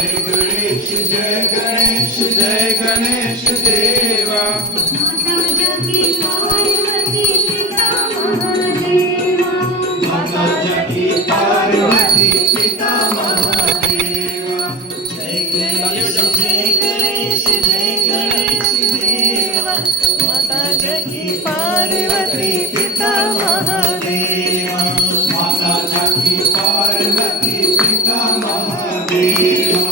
जय गणेश जय गणेश देवा माता जगी पार्वती पिता महादेवा जय गणेश जय गणेश देवा माता जगी पार्वती पिता महादेवा माता जगी पार्वती पिता महादेवा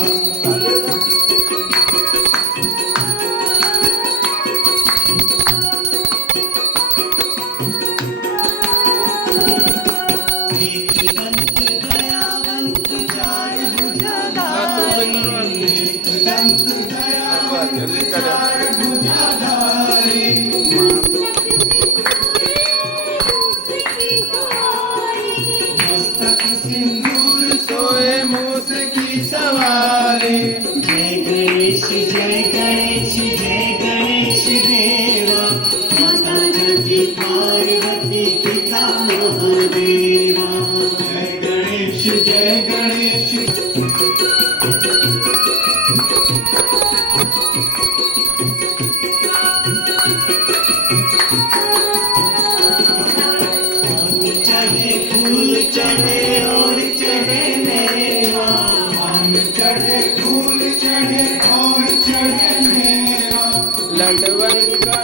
मस्तक सिंदूर सोए मूस की सवारी जय गणेश जय गणेश जय गणेश देवा माता जगी पार्वती पिता महादेवा जय गणेश जय गणेश चढ़े फूल चढ़े और चढ़े मेवा मान चढ़े फूल चढ़े और चढ़े मेवा लडवन का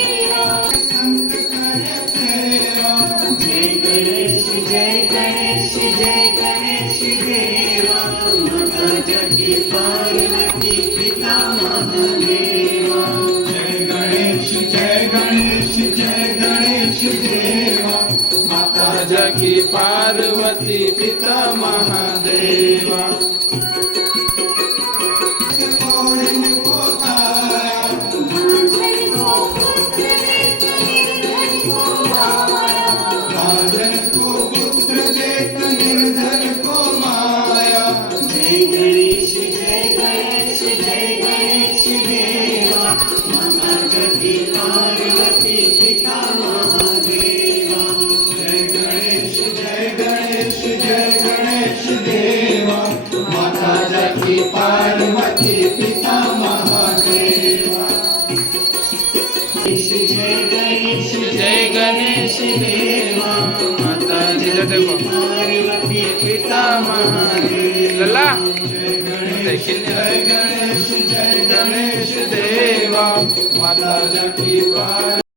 संत करे सेवा जय गणेश जय गणेश जय गणेश देवा माता जगी पार्वती पिता महादेवा जय गणेश जय गणेश जय गणेश देवा माता जगी पार्वती पिता महादेवा को तारा राजन को पुत्र देत निर्धन को माया जय गणेश जय गणेश जय गणेश देवा माता जगी पार्वती पिता महादेवा जय गणेश जय गणेश जय गणेश देवा माता जगी पार्वती पिता महादेवा जय गणेश जय गणेश देवा माता जगी पार्वती पिता महादेवा लला जय गणेश जय गणेश देवा माता जगी पार्वती